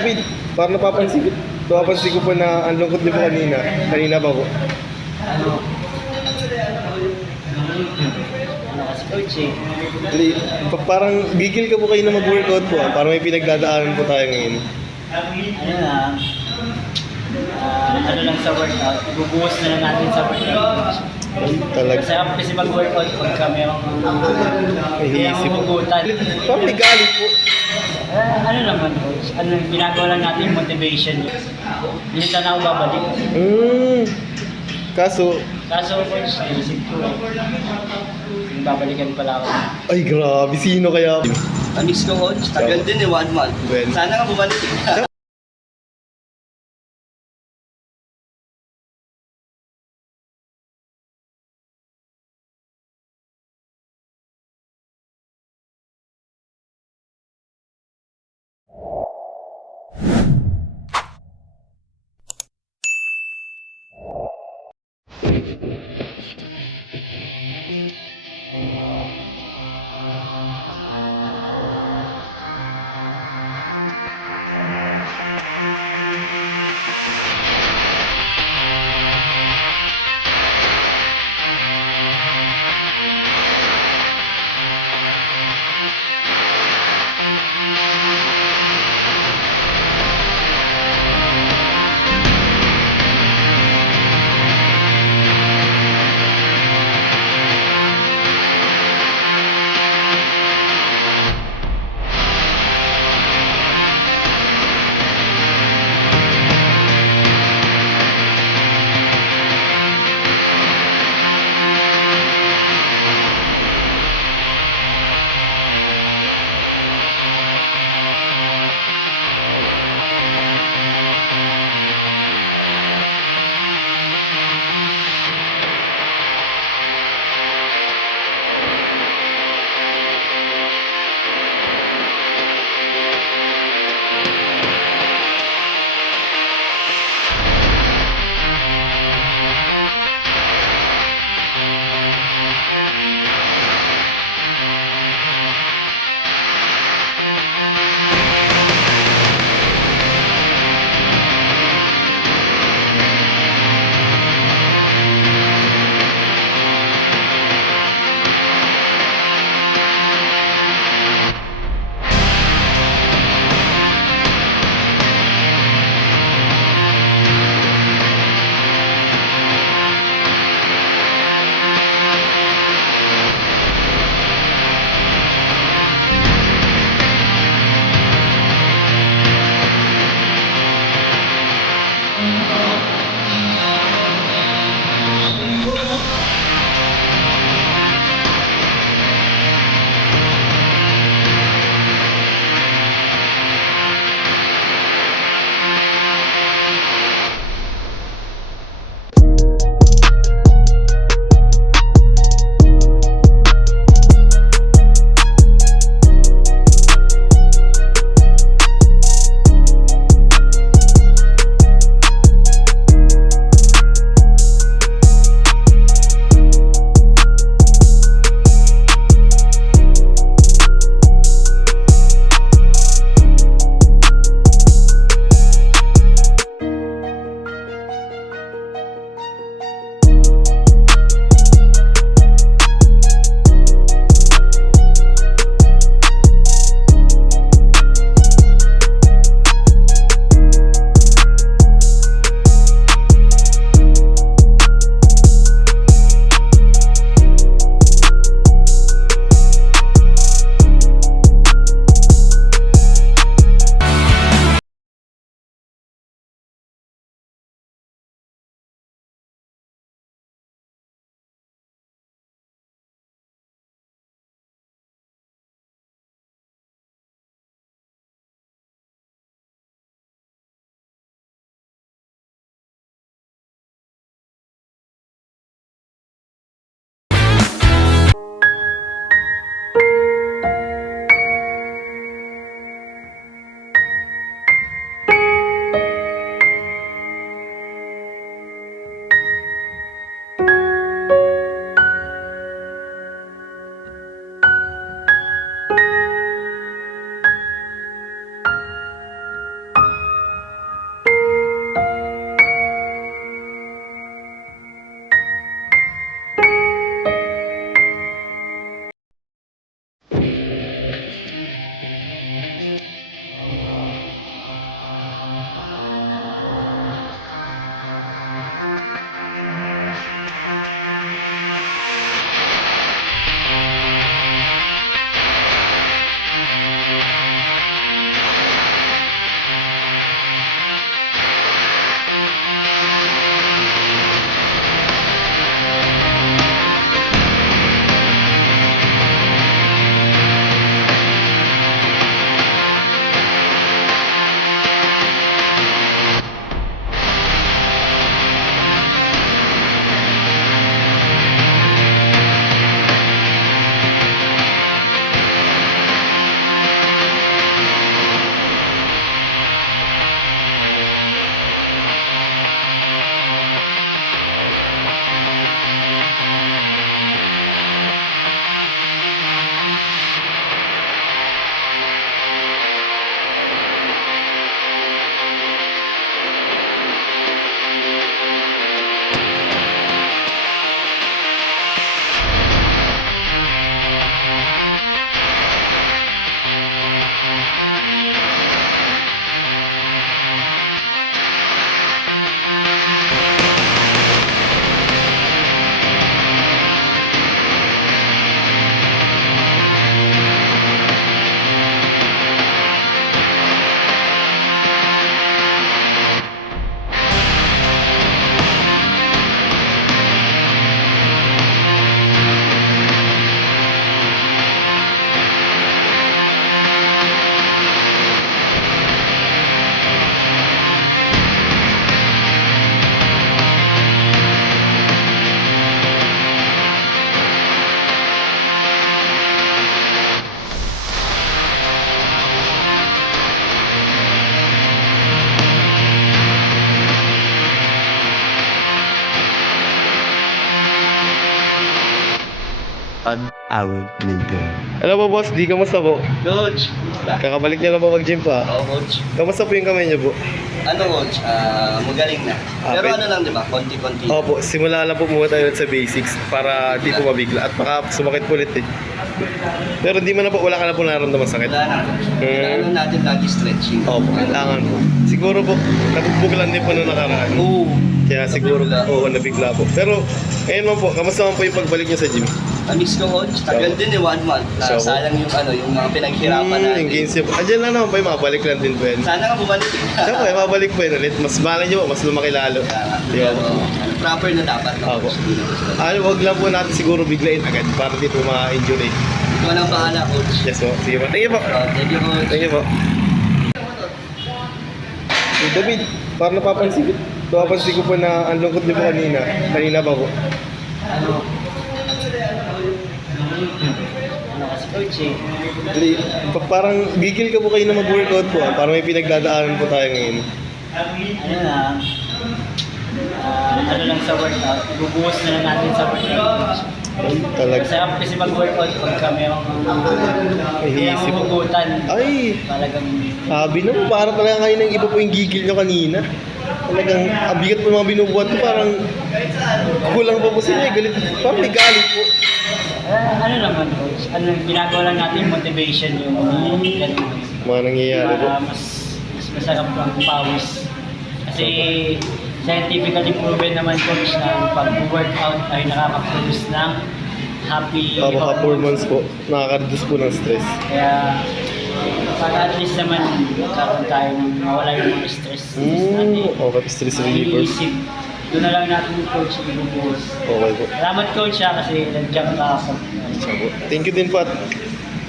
David, parang napapansin ko po na ang lungkot niyo po kanina. Kanina pa po. Ano? Ano kasi coach eh. Hindi, parang gigil ka po kayo na mag-workout po. Parang may pinagdadaanan po tayo ngayon. Ano na, ano lang sa workout, ibubuhos na lang natin sa workout. Talaga. Kasi mag-workout pagka merong Nahihisip po. humugutan. Parang may galit po. Ano naman coach, ano, ginagawa lang natin yung motivation. Minsan na ako babalik. Kaso, Coach, naisip ko yung babalikan pala ako. ay grabe, sino kaya? Amix ko coach, tagal din eh, 1 month. Well. Sana nga bumalik. An hour later. Hello po boss, di kamusta po? Coach. Kakabalik niyo lang po mag-gym pa. Oo, coach. Kamusta po yung kamay niyo po? Ano, coach? Magaling na. Pero pwede. ano lang, di ba? Konti-konti. Opo, simula lang po muna tayo sa basics para di po mabigla at baka sumakit po ulit eh. Pero di man na po, wala ka na po nararamdaman sakit. Wala na, coach. Kailangan natin lagi stretching. Opo, kailangan po. Siguro po, nabugbog lang din po nung nakaraan. Oo. Kaya siguro, oo, nabigla po. Pero, ngayon man po, kamusta man po yung pagbalik niyo sa gym? Amiss ko, coach. Tagal din 1 month. So, Sayang yung yung mga pinaghirapan natin. Yung gains niyo po. Andiyan lang naman po, yung mabalik lang din po yan. Sana nga bumalik. Siyempre, mabalik po yun ulit. Mas malay niyo po, mas lumaki lalo. Di ba po? Proper na dapat. No, Opo. coach? Hindi na gusto. Wag lang po natin siguro biglain agad para di po ma-injury. Ikaw nang bahala, coach. Yes po. Sige po. Thank you po. Thank you, coach. Thank you po. Hey, David, parang napapansin ko po na ang lungkot niyo po kanina. Kanina ba po? Ano? Ano kasi coach eh. Hindi, parang gigil ka po kayo na mag-workout po. Parang may pinagdadaanan po tayo ngayon. Ano na, ano lang sa workout, ibubuhos na lang natin sa workout coach. Ay, talaga. Masarap kasi mag-workout pagka mayroong Iisip po. humugutan. Ay, Talagang sabi na po, parang talaga kanina yung iba po yung gigil nyo kanina. Talagang ang bigat po ng mga binubuhat ko, parang kulang pa po sila eh. Galit, parang may galit po. ano naman coach, ano ginagawa lang natin yung motivation yung ganun. Mga nangyayari po. Para mas masarap ang pawis. Kasi scientifically proven naman coach na pag-workout ay nakaka-produce ng happy Performance po, nakaka-reduce po ng stress. Kaya para at least naman magkaroon tayo ng mawala yung mga stress natin. Okay, stress reliever. Iniisip. Doon na lang natin yung coach ibubuhos. Okay po. Salamat coach kasi nandiyan ka ako. Thank you din po at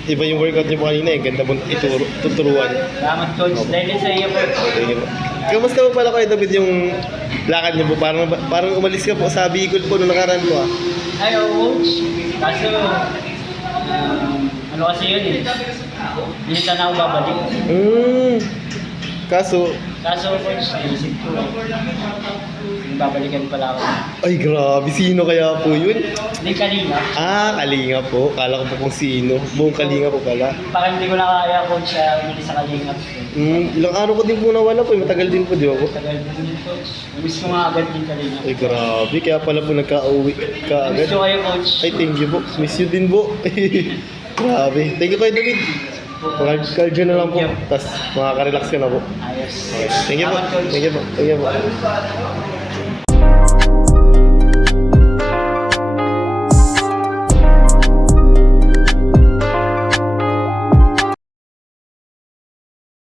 iba yung workout niyo po kanina eh. Ganda po tuturuan. Salamat coach. Dahil din sa iyo po. Thank you po. Kamusta po pala kayo David yung lakad niyo po? Parang umalis ka po sa Bicol po nung nakaraan po ah. Ay, coach. Kaso, ano kasi yun eh. Hindi na ako babalik. Kaso, Coach, naisip ko. Babalikan pala ako. ay grabe, sino kaya po yun? Hindi kanina. Kalinga po. Kala ko po kung sino. Buong Kalinga po pala. Parang hindi ko na kaya coach siya umili sa kalingap. Ilang araw ko din po nawala po. Matagal din po, di ba po? Tagal din yun coach. Namiss ko nga agad yung kalingap. Ay grabe, kaya pala po nagka-uwi ka agad. Namiss ko kayo coach. Ay, thank you po. Miss you din po. Grabe. Thank you kayo David. Cardio na lang po. Tapos makaka-relax ka na po. Ayos. Okay. Thank you po. Salamat, coach. Thank you po. Thank you po.